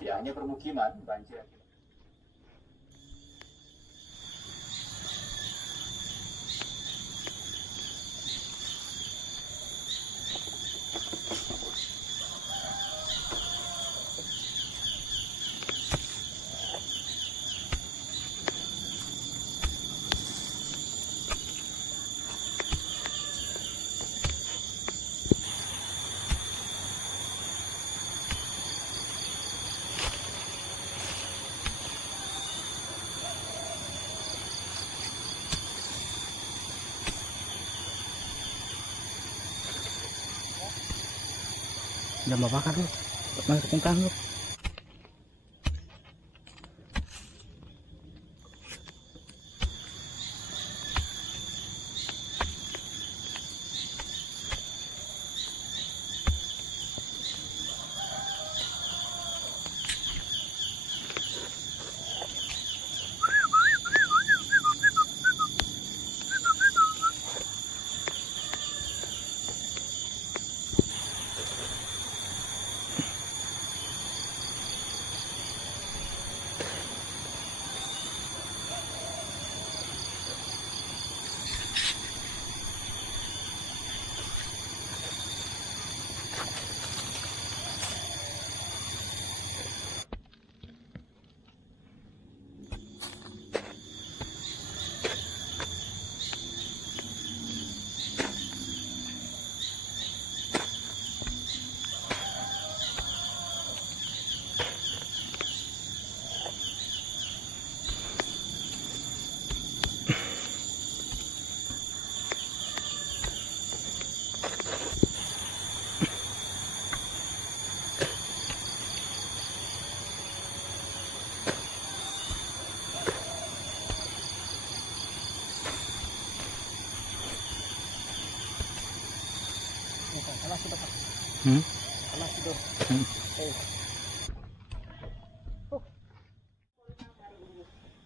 Ya, hanya permukiman banjir. Jangan bakar lu, masuk kentang lu.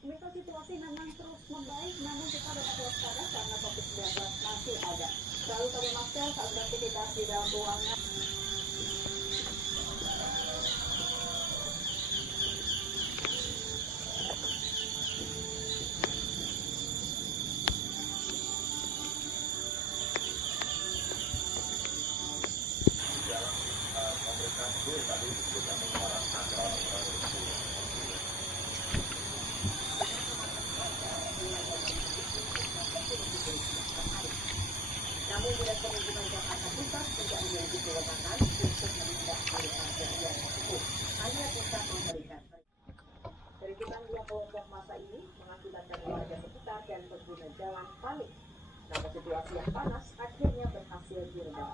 Misal situasi memang terus membaik, namun kita dapat waspada karena COVID-19 masih ada. Selalu pakai masker saat beraktivitas di dalam ruangan. Namun bila pengunjung Jakarta Pusat tidak memiliki kewenangan untuk menindak pilihan kejadian tersebut, hanya bisa memberikan kericuhan dua kelompok massa ini mengakibatkan warga sekitar dan pengguna jalan panik. Namun situasi yang panas akhirnya berhasil diredam.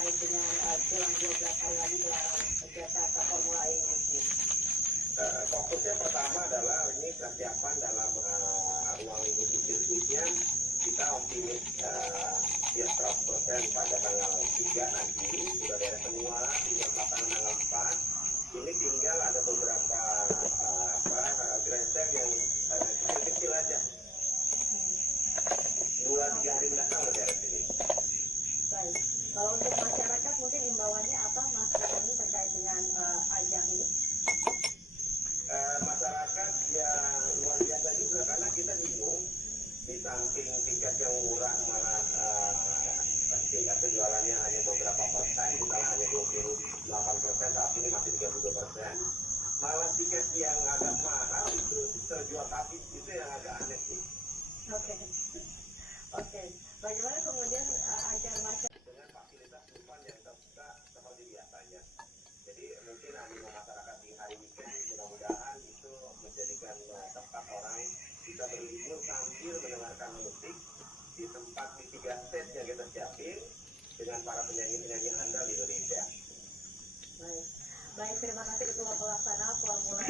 terkait dengan jelang 12 hari lagi gelaran Jakarta Formula E ini? Fokusnya pertama adalah ini kesiapan dalam ruang lingkup sirkuitnya. Kita optimis ya 100% pada tanggal 3 nanti sudah beres semua, tinggal pelaksanaan tanggal 4. Ini tinggal ada beberapa grandstand yang kecil-kecil aja. 2-3 hari mendatang udah beres ini. Baik, kalau untuk masyarakat mungkin imbauannya apa Mas ini terkait dengan ajang ini? Masyarakat yang luar biasa juga karena kita bingung di samping tiket yang murah malah tingkat penjualannya hanya beberapa persen, misalnya hanya 28%, saat ini masih 32%. Malah tiket yang agak mahal itu terjual habis, itu yang agak aneh sih. Oke. Bagaimana kemudian agar masyarakat Dengan fasilitas depan yang terbuka seperti biasanya. Jadi mungkin animo masyarakat di hari weekend mudah-mudahan itu menjadikan tempat orang bisa berlibur sambil mendengarkan musik di tempat di 3 stage yang kita siapin dengan para penyanyi-penyanyi handal di Indonesia. baik, terima kasih Ketua Pelaksana Formula